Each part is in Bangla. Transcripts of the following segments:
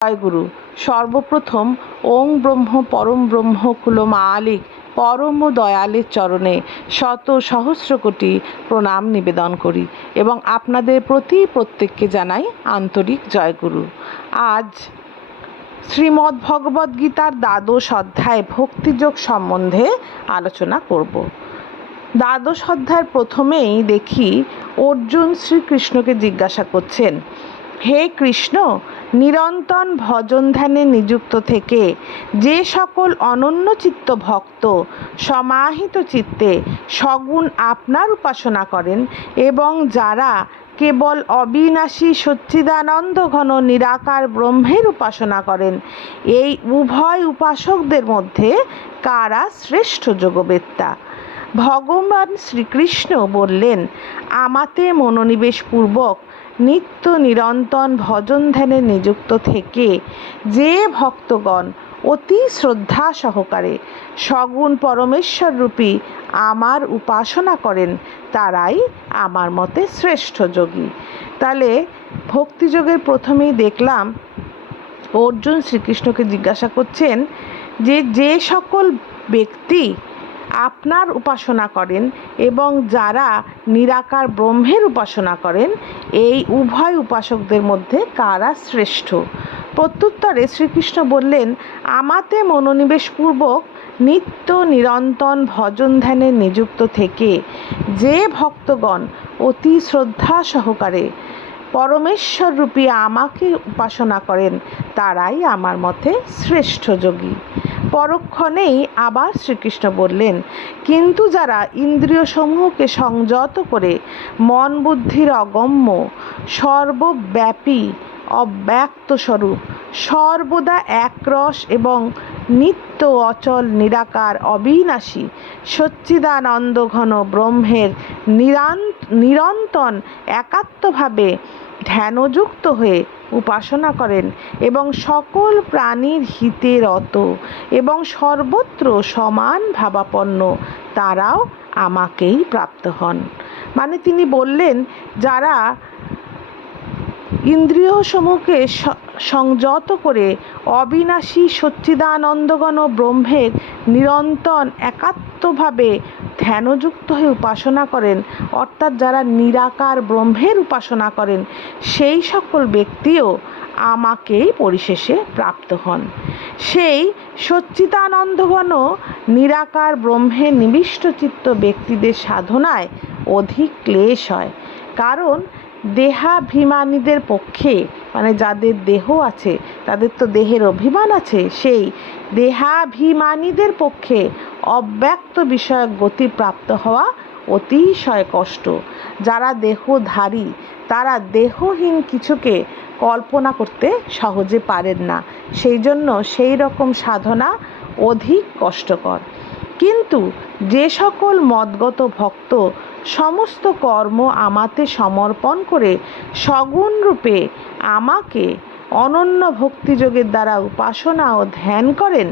জয়গুরু। সর্বপ্রথম ওং ব্রহ্ম পরম ব্রহ্ম কুল মালিক, পরম দয়ালের চরণে শত সহস্র কোটি প্রণাম নিবেদন করি এবং আপনাদের প্রতি প্রত্যেককে জানাই আন্তরিক জয়গুরু। আজ শ্রীমদ্ ভগবদ্ গীতার দ্বাদশ অধ্যায় ভক্তিযোগ সম্বন্ধে আলোচনা করব। দ্বাদশ অধ্যায়ের প্রথমেই দেখি অর্জুন শ্রীকৃষ্ণকে জিজ্ঞাসা করছেন হে কৃষ্ণ নিরন্তন ভজন ধ্যানে নিযুক্ত থেকে যে সকল অনন্য চিত্ত ভক্ত সমাহিত চিত্তে সগুণ আপনার উপাসনা করেন এবং যারা কেবল অবিনাশী সচ্চিদানন্দ ঘন নিরাকার ব্রহ্মের উপাসনা করেন, এই উভয় উপাসকদের মধ্যে কারা শ্রেষ্ঠ যোগবেত্তা? ভগবান শ্রীকৃষ্ণ বললেন, আমাতে মনোনিবেশপূর্বক নিত্য নিরন্তন ভজন ধ্যানে নিযুক্ত থেকে যে ভক্তগণ অতি শ্রদ্ধা সহকারে সগুণ পরমেশ্বর রূপী আমার উপাসনা করেন, তারাই আমার মতে শ্রেষ্ঠ যোগী। তাহলে ভক্তিযোগের প্রথমেই দেখলাম, অর্জুন শ্রীকৃষ্ণকে জিজ্ঞাসা করছেন যে যে সকল ব্যক্তি আপনার উপাসনা করেন এবং যারা নিরাকার ব্রহ্মের উপাসনা করেন, এই উভয় উপাসকদের মধ্যে কারা শ্রেষ্ঠ? প্রত্যুত্তরে শ্রীকৃষ্ণ বললেন, আমাতে মনোনিবেশপূর্বক নিত্য নিরন্তন ভজন ধ্যানে নিযুক্ত থেকে যে ভক্তগণ অতি শ্রদ্ধা সহকারে পরমেশ্বর রূপী আমাকে উপাসনা করেন, তারাই আমার মতে শ্রেষ্ঠ যোগী। পরক্ষণেই আবার শ্রীকৃষ্ণ বললেন, কিন্তু যারা ইন্দ্রিয়সমূহকে সংযত করে মন বুদ্ধির অগম্য, সর্বব্যাপী, অব্যক্ত স্বরূপ, সর্বদা একরস এবং নিত্য অচল, নিরাকার, অবিনাশী, সচ্চিদানন্দ ঘন ব্রহ্মের নিরান নিরন্তন একাত্মভাবে ধ্যানযুক্ত হয়ে উপাসনা করেন এবং সকল প্রাণীর হিতে রত এবং সর্বত্র সমান ভাবাপন্ন তারাও আমাকেই প্রাপ্ত হন। মানে তিনি বললেন, যারা ইন্দ্রিয়সমূহকে সংযত করে অবিনাশী সচ্চিদানন্দগণ ব্রহ্মের নিরন্তন একাত্মভাবে ধ্যানযুক্ত হয়ে উপাসনা করেন, অর্থাৎ যারা নিরাকার ব্রহ্মের উপাসনা করেন, সেই সকল ব্যক্তিও আমাকেই পরিশেষে প্রাপ্ত হন। সেই সচ্চিদানন্দঘন নিরাকার ব্রহ্মের নিবিষ্ট চিত্ত ব্যক্তিদের সাধনায় অধিক ক্লেশ হয়। কারণ দেহাভিমানীদের পক্ষে মানে যাদের দেহ আছে, তাদের তো দেহের অভিমান আছে, সেই দেহাভিমানীদের পক্ষে অব্যক্ত বিষয়ক গতি প্রাপ্ত হওয়া অতিশয় কষ্ট। যারা দেহধারী, তারা দেহহীন কিছুকে কল্পনা করতে সহজে পারেন না। সেই জন্য সেই রকম সাধনা অধিক কষ্টকর। কিন্তু যে সকল মদগত ভক্ত সমস্ত কর্ম আমাতে সমর্পণ করে সগুণ রূপে আমাকে অনন্য ভক্তিযোগের দ্বারা উপাসনা ও ধ্যান করেন,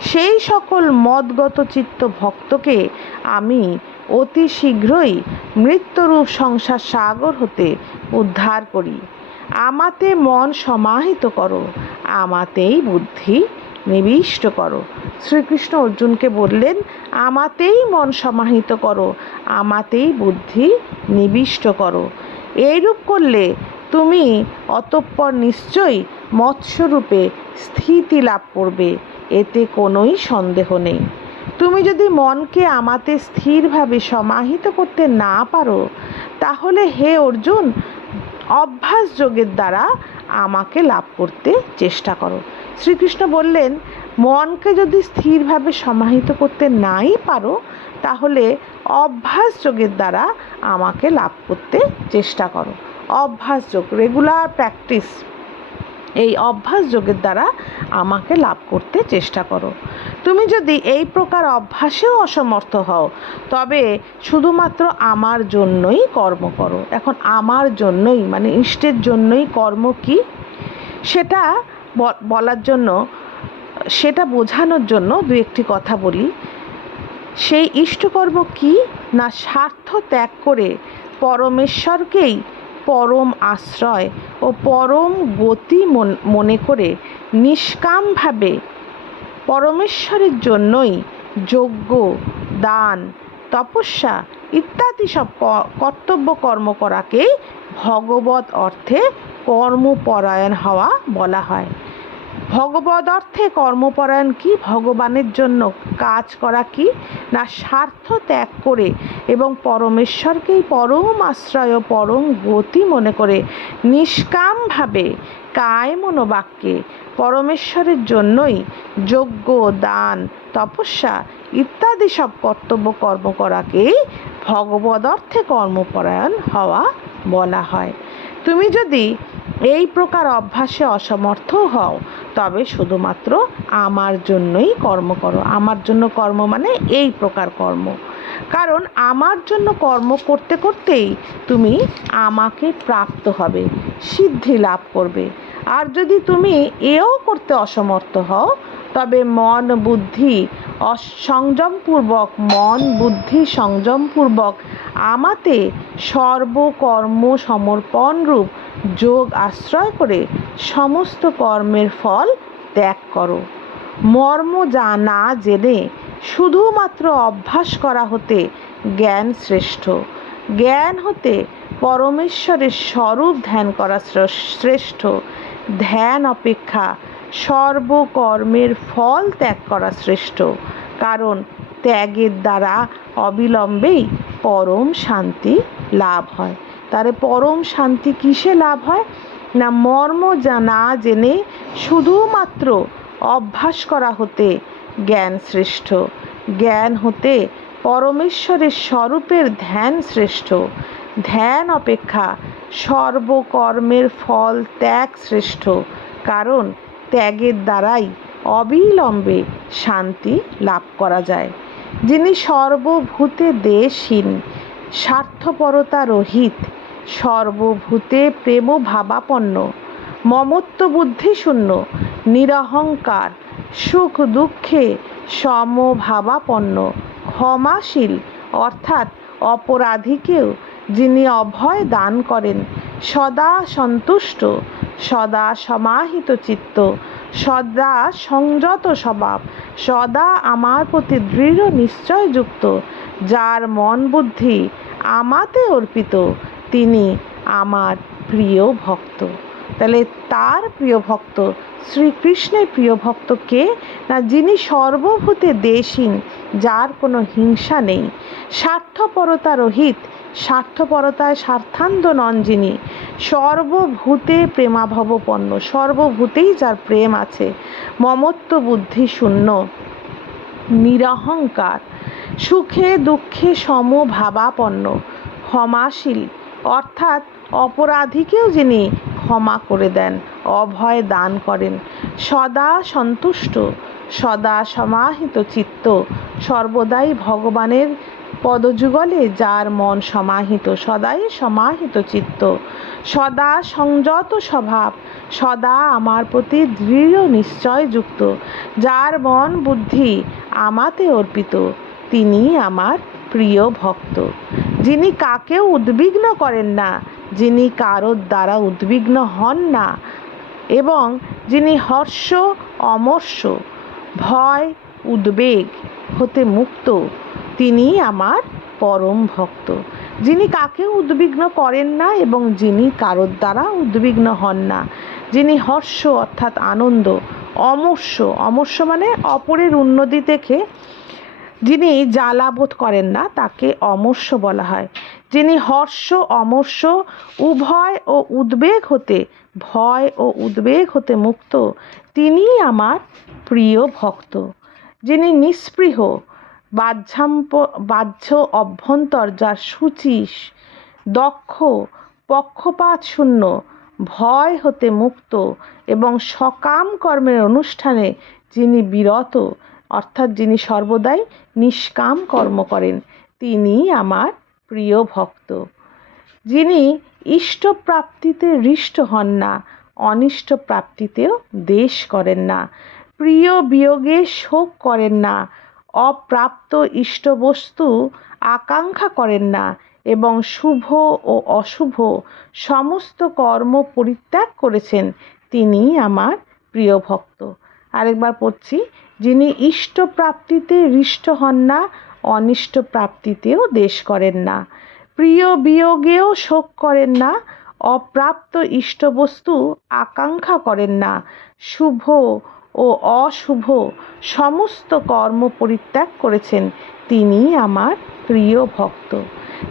সেই সকল মদগত চিত্ত ভক্তকে আমি অতি শীঘ্রই মৃত্যুরূপ সংসার সাগর হতে উদ্ধার করি। আমাতে মন সমাহিত করো, আমাতেই বুদ্ধি নিবিষ্ট করো। শ্রীকৃষ্ণ অর্জুনকে বললেন, আমাতেই মন সমাহিত করো, আমাতেই বুদ্ধি নিবিষ্ট করো। এইরূপ করলে তুমি অতঃপর নিশ্চয়ই মৎস্যরূপে স্থিতি লাভ করবে, এতে কোনোই সন্দেহ নেই। তুমি যদি মনকে আমাতে স্থিরভাবে সমাহিত করতে না পারো, তাহলে হে অর্জুন, অভ্যাস যোগের দ্বারা আমাকে লাভ করতে চেষ্টা করো। শ্রীকৃষ্ণ বললেন, মনকে যদি স্থিরভাবে সমাহিত করতে নাই পারো, তাহলে অভ্যাস যোগের দ্বারা আমাকে লাভ করতে চেষ্টা করো। অভ্যাস যোগ রেগুলার প্র্যাকটিস এই অভ্যাস যোগের দ্বারা আমাকে লাভ করতে চেষ্টা করো। তুমি যদি এই প্রকার অভ্যাসেও অসমর্থ হও, তবে শুধুমাত্র আমার জন্যই কর্ম করো। এখন আমার জন্যই মানে ইষ্টের জন্যই কর্ম কি? সেটা বলার জন্য, সেটা বোঝানোর জন্য দু একটি কথা বলি। সেই ইষ্টকর্ম কি? না স্বার্থ ত্যাগ করে পরমেশ্বরকেই পরম আশ্রয় ও পরম গতি মনে করে নিষ্কামভাবে পরমেশ্বরের জন্যই যজ্ঞ, দান, তপস্যা ইত্যাদি সব কর্তব্য কর্ম করাকেই ভগবত অর্থে কর্মপরায়ণ হওয়া বলা হয়। ভগবদ অর্থে কর্মপরায়ণ কি? ভগবানের জন্য কাজ করা কি? না স্বার্থ ত্যাগ করে এবং পরমেশ্বরকেই পরম আশ্রয় ও পরম গতি মনে করে নিষ্কামভাবে কায় মনোবাক্যে পরমেশ্বরের জন্যই যজ্ঞ, দান, তপস্যা ইত্যাদি সব কর্তব্য কর্ম করাকেই ভগবদ অর্থে কর্মপরায়ণ হওয়া বলা হয়। তুমি যদি এই প্রকার অভ্যাসে অসমর্থ হও, তবে শুধুমাত্র আমার জন্যই কর্ম করো। আমার জন্য কর্ম মানে এই প্রকার কর্ম। কারণ আমার জন্য কর্ম করতে করতেই তুমি আমাকে প্রাপ্ত হবে, সিদ্ধি লাভ করবে। আর যদি তুমি এও করতে অসমর্থ হও তবে মন বুদ্ধি সংযমপূর্বক, মন বুদ্ধি সংযমপূর্বক আমাতে সর্বকর্ম সমর্পণ রূপ যোগ আশ্রয় করে সমস্ত কর্মের ফল ত্যাগ করো। মর্ম যা না জেনে শুধুমাত্র অভ্যাস করা হতে জ্ঞান শ্রেষ্ঠ। জ্ঞান হতে পরমেশ্বরের স্বরূপ ধ্যান করা শ্রেষ্ঠ। ধ্যান অপেক্ষা সর্বকর্মের ফল ত্যাগ করা শ্রেষ্ঠ, কারণ ত্যাগের দ্বারা অবিলম্বেই পরম শান্তি লাভ হয়। তারে পরম শান্তি কিসে লাভ হয়? না মর্ম যা না জেনে শুধুমাত্র অভ্যাস করা হতে জ্ঞান শ্রেষ্ঠ, জ্ঞান হতে পরমেশ্বরের স্বরূপের ধ্যান শ্রেষ্ঠ, ধ্যান অপেক্ষা সর্বকর্মের ফল ত্যাগ শ্রেষ্ঠ, কারণ ত্যাগের দ্বারাই অবিলম্বে শান্তি লাভ করা যায়। যিনি সর্বভূতে দেশহীন, স্বার্থপরতা রহিত, সর্বভূতে প্রেম ভাবাপন্ন মমত্ব বুদ্ধি শূন্য, নিরহংকার সুখ দুঃখে সমভাবাপন্ন, ক্ষমাশীল, অর্থাৎ অপরাধীকেও যিনি অভয় দান করেন, সদা সন্তুষ্ট সদা সমাহিত চিত্ত, সদা সংযত স্বভাব, সদা আমার প্রতি দৃঢ় নিশ্চয় যুক্ত যার মন বুদ্ধি আমাতে অর্পিত, তিনি আমার প্রিয় ভক্ত। তাহলে তার প্রিয় ভক্ত শ্রীকৃষ্ণের প্রিয় ভক্ত কে না যিনি সর্বভূতে দেশহীন, যার কোনো হিংসা নেই, স্বার্থপরতা রহিত, স্বার্থপরতায় স্বার্থান্ধ নন যিনি, সর্বভূতে প্রেমাভবপন্ন, সর্বভূতেই যার প্রেম আছে, মমত্ব বুদ্ধি শূন্য, নিরহংকার, সুখে দুঃখে সমভাবাপন্ন, ক্ষমাশীল, অর্থাৎ অপরাধীকেও যিনি ক্ষমা করে দেন অভয় দান করেন। সদা সন্তুষ্ট, সদা সমাহিত চিত্ত, সর্বদাই ভগবানের পদযুগলে যার মন সমাহিত, সদাই সমাহিত চিত্ত। সদা সংযত স্বভাব, সদা আমার প্রতি দৃঢ় নিশ্চয়যুক্ত। যার মন বুদ্ধি আমাতে অর্পিত, তিনি আমার প্রিয় ভক্ত। যিনি কাকেও উদ্বিগ্ন করেন না, যিনি কারোর দ্বারা উদ্বিগ্ন হন না এবং যিনি হর্ষ, অমর্ষ, ভয়, উদ্বেগ হতে মুক্ত তিনি আমার পরম ভক্ত। যিনি কাকেও উদ্বিগ্ন করেন না এবং যিনি কারোর দ্বারা উদ্বিগ্ন হন না। যিনি হর্ষ অর্থাৎ আনন্দ, অমর্ষ অমর্ষ মানে অপরের উন্নতি দেখে যিনি জ্বালাবোধ করেন না, তাকে অমর্ষ বলা হয়। যিনি হর্ষ, অমর্ষ, উভয় ও উদ্বেগ হতে ভয় ও উদ্বেগ হতে মুক্ত, তিনিই আমার প্রিয় ভক্ত, যিনি নিস্পৃহ, বাহ্যাম্প, বাহ্য অভ্যন্তর যার সূচি দক্ষ, পক্ষপাত শূন্য, ভয় হতে মুক্ত এবং সকাম কর্মের অনুষ্ঠানে যিনি বিরত, অর্থাৎ যিনি সর্বদাই নিষ্কাম কর্ম করেন তিনি আমার প্রিয় ভক্ত, যিনি ইষ্টপ্রাপ্তিতে হৃষ্ট হন না অনিষ্ট প্রাপ্তিতেও দেশ করেন না, প্রিয় বিয়োগে শোক করেন না, অপ্রাপ্ত ইষ্টবস্তু আকাঙ্ক্ষা করেন না এবং শুভ ও অশুভ সমস্ত কর্ম পরিত্যাগ করেছেন তিনি আমার প্রিয় ভক্ত। আরেকবার পড়ছি, যিনি ইষ্ট প্রাপ্তিতে হৃষ্ট হন না অনিষ্ট প্রাপ্তিতেও দেশ করেন না। প্রিয় বিয়োগেও শোক করেন না, অপ্রাপ্ত ইষ্টবস্তু আকাঙ্ক্ষা করেন না। শুভ ও অশুভ সমস্ত কর্ম পরিত্যাগ করেছেন তিনি আমার প্রিয় ভক্ত।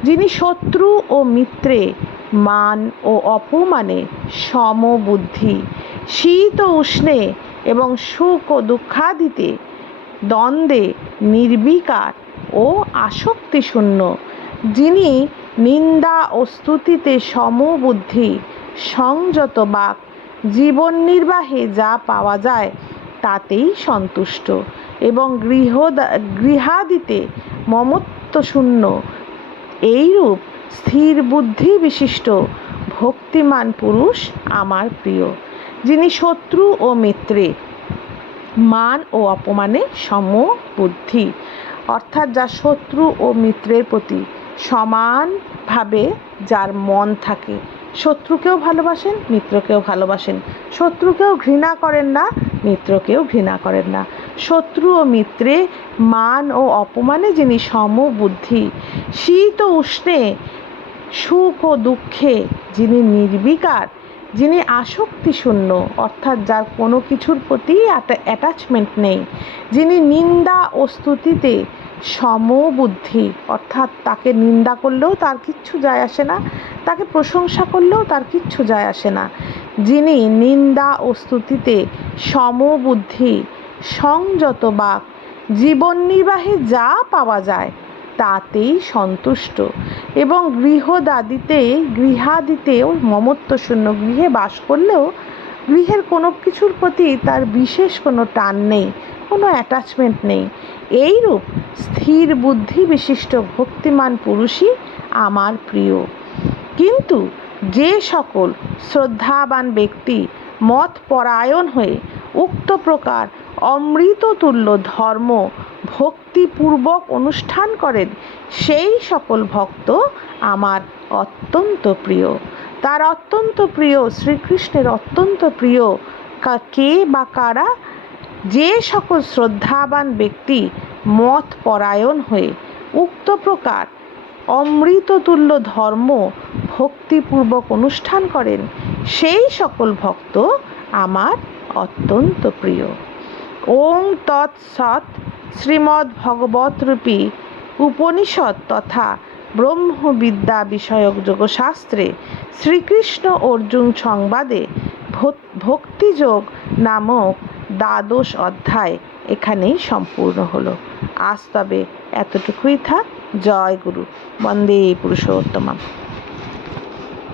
যিনি শত্রু ও মিত্রে, মান ও অপমানে সমবুদ্ধি, শীত ও উষ্ণে এবং সুখ ও দুঃখাদিতে দ্বন্দ্বে নির্বিকার ও আসক্তিশূন্য। যিনি নিন্দা ও স্তুতিতে সমবুদ্ধি, সংযত বাক, জীবন নির্বাহে যা পাওয়া যায় তাতেই সন্তুষ্ট এবং গৃহদা গৃহাদিতে মমত্বশূন্য। এইরূপ স্থির বুদ্ধি বিশিষ্ট ভক্তিমান পুরুষ আমার প্রিয়, যিনি শত্রু ও মিত্রে, মান ও অপমানে সমবুদ্ধি, অর্থাৎ যা শত্রু ও মিত্রের প্রতি সমানভাবে যার মন থাকে। শত্রুকেও ভালোবাসেন, মিত্রকেও ভালোবাসেন। শত্রুকেও ঘৃণা করেন না, মিত্রকেও ঘৃণা করেন না। শত্রু ও মিত্রে মান ও অপমানে যিনি সমবুদ্ধি, শীত ও উষ্ণে, সুখ ও দুঃখে যিনি নির্বিকার, যিনি আসক্তি শূন্য অর্থাৎ যার কোনো কিছুর প্রতি অ্যাটাচমেন্ট নেই, যিনি নিন্দা ও স্তুতিতে সমবুদ্ধি, অর্থাৎ তাকে নিন্দা করলেও তার কিচ্ছু যায় আসে না, তাকে প্রশংসা করলেও তার কিচ্ছু যায় আসে না। যিনি নিন্দা ও স্তুতিতে সমবুদ্ধি, সংযত বাক জীবন নির্বাহে যা পাওয়া যায়, তাতেই সন্তুষ্ট এবং গৃহদাদিতে গৃহাদিতেও মমত্বশূন্য গৃহে বাস করলেও গৃহের কোনো কিছুর প্রতি তার বিশেষ কোনো টান নেই, কোনো অ্যাটাচমেন্ট নেই। এইরূপ স্থির বুদ্ধি বিশিষ্ট ভক্তিমান পুরুষই আমার প্রিয়। কিন্তু যে সকল শ্রদ্ধাবান ব্যক্তি মত পরায়ণ হয়ে উক্ত প্রকার অমৃততুল্য ধর্ম ভক্তিপূর্বক অনুষ্ঠান করেন, সেই সকল ভক্ত আমার অত্যন্ত প্রিয়। তার অত্যন্ত প্রিয়, শ্রীকৃষ্ণের অত্যন্ত প্রিয় কে বা কারা যে সকল শ্রদ্ধাবান ব্যক্তি মত পরায়ণ হয়ে উক্ত প্রকার অমৃততুল্য ধর্ম ভক্তিপূর্বক অনুষ্ঠান করেন, সেই সকল ভক্ত আমার অত্যন্ত প্রিয়। ওং তৎসৎ শ্রীমদ্ ভগবতরূপী উপনিষদ তথা ব্রহ্মবিদ্যা বিষয়ক যোগশাস্ত্রে শ্রীকৃষ্ণ অর্জুন সংবাদে ভক্তিযোগ নামক দ্বাদশ অধ্যায় এখানেই সম্পূর্ণ হলো। আজ তবে এতটুকুই থাক। জয় গুরু। বন্দে পুরুষোত্তমা